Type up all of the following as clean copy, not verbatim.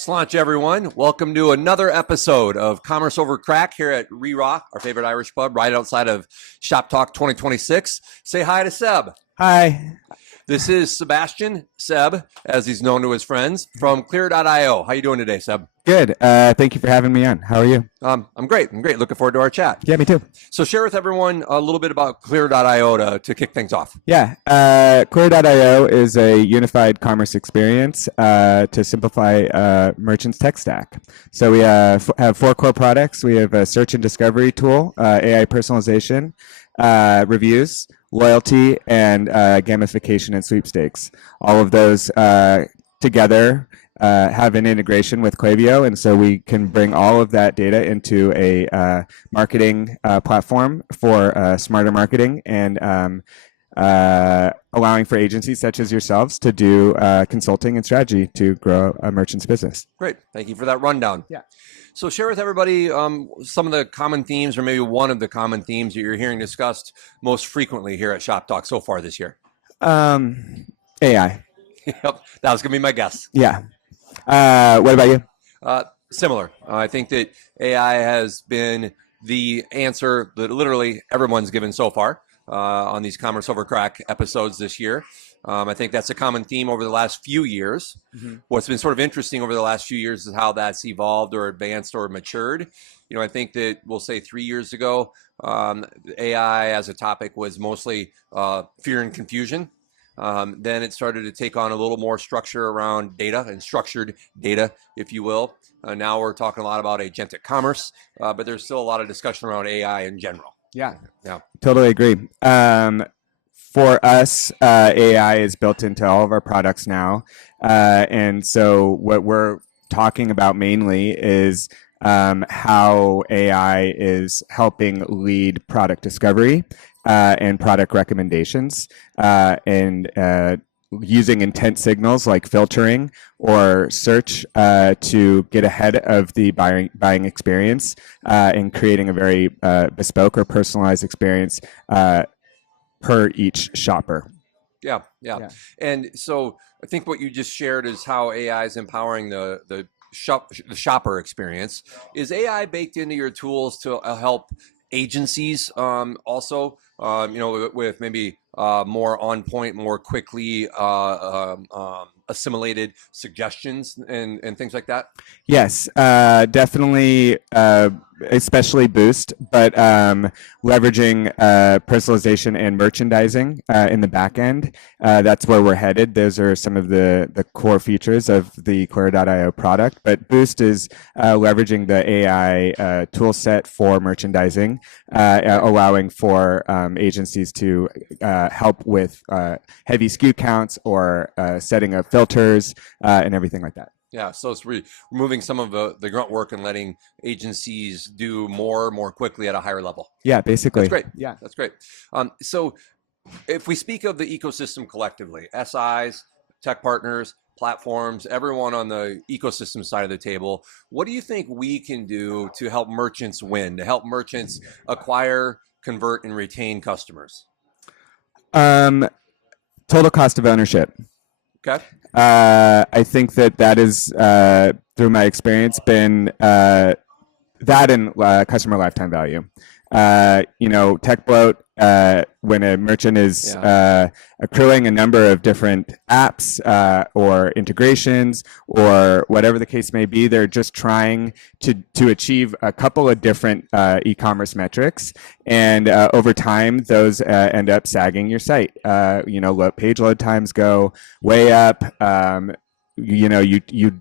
Sláinte, everyone. Welcome to another episode of Commerce Over Craic here at Craic, our favorite Irish pub right outside of Shop Talk 2026. Say hi to Seb. Hi. This is Sebastian, Seb, as he's known to his friends, from Clear.io. How you doing today, Seb? Good. Thank you for having me on. How are you? I'm great. Looking forward to our chat. Yeah, me too. So share with everyone a little bit about Clear.io to kick things off. Yeah. Clear.io is a unified commerce experience to simplify merchants' tech stack. So we have four core products. We have a search and discovery tool, AI personalization, reviews, loyalty, and gamification and sweepstakes. All of those together have an integration with Klaviyo, and so we can bring all of that data into a marketing platform for smarter marketing and allowing for agencies such as yourselves to do consulting and strategy to grow a merchant's business. Great. Thank you for that rundown. Yeah. So share with everybody some of the common themes, or maybe one of the common themes that you're hearing discussed most frequently here at Shop Talk so far this year. AI. Yep, that was going to be my guess. Yeah. What about you? Similar. I think that AI has been the answer that literally everyone's given so far on these Commerce Over Craic episodes this year. I think that's a common theme over the last few years. Mm-hmm. What's been sort of interesting over the last few years is how that's evolved or advanced or matured. You know, I think that we'll say 3 years ago, AI as a topic was mostly fear and confusion. Then it started to take on a little more structure around data and structured data, if you will. Now we're talking a lot about agentic commerce, but there's still a lot of discussion around AI in general. Yeah. Yeah. Totally agree. For us, AI is built into all of our products now. And so what we're talking about mainly is how AI is helping lead product discovery and product recommendations and using intent signals like filtering or search to get ahead of the buying experience and creating a very bespoke or personalized experience per each shopper. Yeah. And so I think what you just shared is how AI is empowering the shopper experience. Is AI baked into your tools to help agencies also, with maybe more on point, more quickly assimilated suggestions and things like that? Yes, definitely, especially Boost, but leveraging personalization and merchandising in the back end. That's where we're headed. Those are some of the core features of the Clear.io product. But Boost is leveraging the AI tool set for merchandising, allowing for agencies to help with heavy SKU counts or setting up filters and everything like that. Yeah, so it's removing some of the grunt work and letting agencies do more quickly at a higher level. Yeah, basically. That's great. Yeah, that's great. So if we speak of the ecosystem collectively, SIs, tech partners, platforms, everyone on the ecosystem side of the table, what do you think we can do to help merchants win, to help merchants acquire, convert, and retain customers? Total cost of ownership. Okay. I think that is, through my experience, been that and customer lifetime value. Tech bloat, when a merchant is accruing a number of different apps or integrations or whatever the case may be, they're just trying to achieve a couple of different e-commerce metrics. And over time, those end up sagging your site. Page load times go way up. You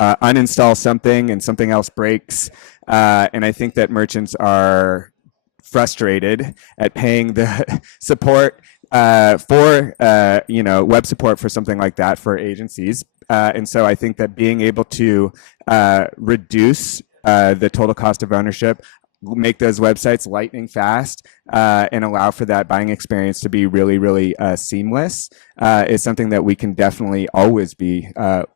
uninstall something and something else breaks. And I think that merchants are frustrated at paying the support for web support for something like that for agencies. And so I think that being able to reduce the total cost of ownership, make those websites lightning fast, and allow for that buying experience to be really, really seamless is something that we can definitely always be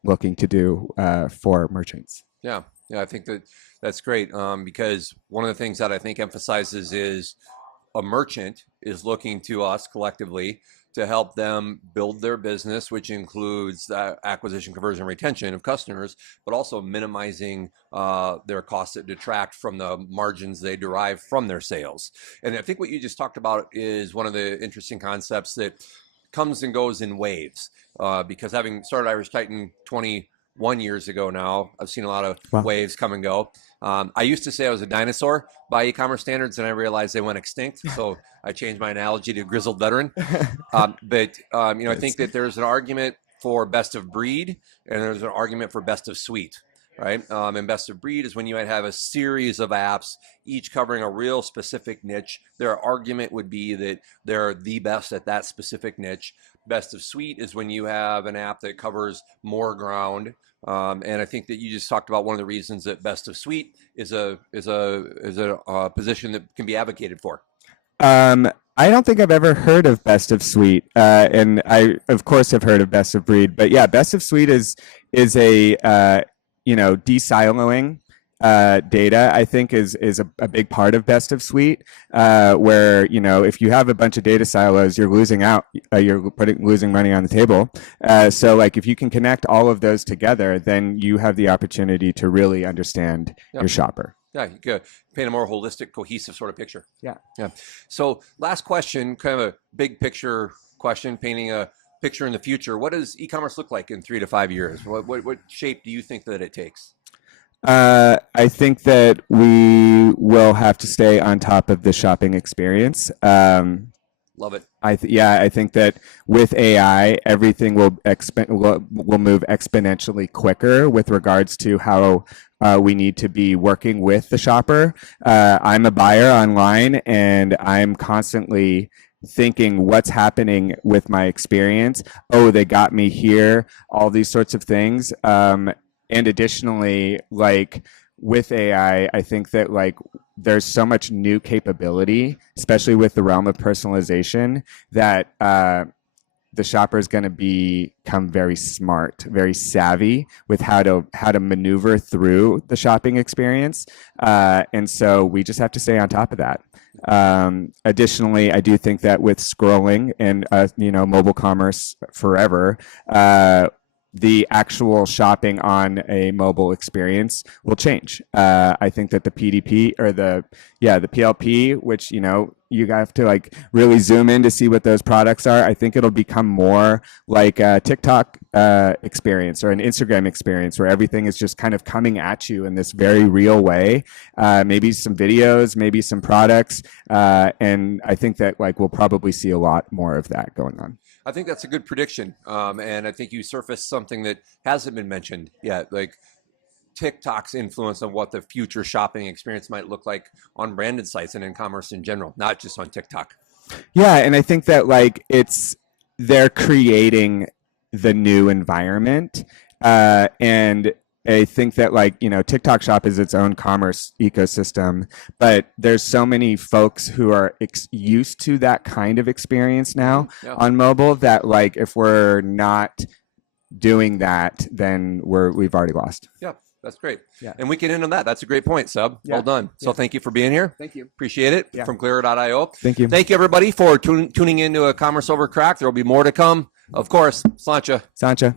looking to do for merchants. Yeah, I think that's great because one of the things that I think emphasizes is a merchant is looking to us collectively to help them build their business, which includes acquisition, conversion, retention of customers, but also minimizing their costs that detract from the margins they derive from their sales. And I think what you just talked about is one of the interesting concepts that comes and goes in waves. Because having started Irish Titan 21 years ago now, I've seen a lot of waves come and go. I used to say I was a dinosaur by e-commerce standards, and I realized they went extinct. So I changed my analogy to grizzled veteran. I think that there's an argument for best of breed, and there's an argument for best of suite. Right. And best of breed is when you might have a series of apps, each covering a real specific niche. Their argument would be that they're the best at that specific niche. Best of suite is when you have an app that covers more ground. And I think that you just talked about one of the reasons that best of suite is a position that can be advocated for. I don't think I've ever heard of best of suite, and I of course have heard of best of breed. But yeah, best of suite is a de-siloing data, I think, is a big part of best of suite, where, if you have a bunch of data silos, you're losing out, you're losing money on the table. So like if you can connect all of those together, then you have the opportunity to really understand your shopper. Yeah, you could paint a more holistic, cohesive sort of picture. Yeah. So last question, kind of a big picture question, painting a picture in the future. What does e-commerce look like in 3 to 5 years? What shape do you think that it takes? I think that we will have to stay on top of the shopping experience. Love it. I think that with AI, everything will move exponentially quicker with regards to how we need to be working with the shopper. I'm a buyer online, and I'm constantly thinking, what's happening with my experience? Oh, they got me here, all these sorts of things. And additionally, like with AI, I think that like there's so much new capability, especially with the realm of personalization, that the shopper is going to become very smart, very savvy with how to maneuver through the shopping experience. And so we just have to stay on top of that. Additionally, I do think that with scrolling and mobile commerce forever, the actual shopping on a mobile experience will change. I think that the PDP or the PLP, which you have to like really zoom in to see what those products are. I think it'll become more like a TikTok experience or an Instagram experience where everything is just kind of coming at you in this very real way. Maybe some videos, maybe some products, and I think that like we'll probably see a lot more of that going on. I think that's a good prediction, and I think you surfaced something that hasn't been mentioned yet, like TikTok's influence on what the future shopping experience might look like on branded sites and in commerce in general, not just on TikTok. Yeah, and I think that like they're creating the new environment, and I think that like TikTok Shop is its own commerce ecosystem, but there's so many folks who are used to that kind of experience now on mobile that like if we're not doing that, then we've already lost. Yeah. That's great. Yeah. And we can end on that. That's a great point, Sub. Yeah. Well done. So thank you for being here. Thank you. Appreciate it. From Clear.io. Thank you. Thank you, everybody, for tuning into a Commerce Over Crack. There will be more to come. Of course, Sláinte.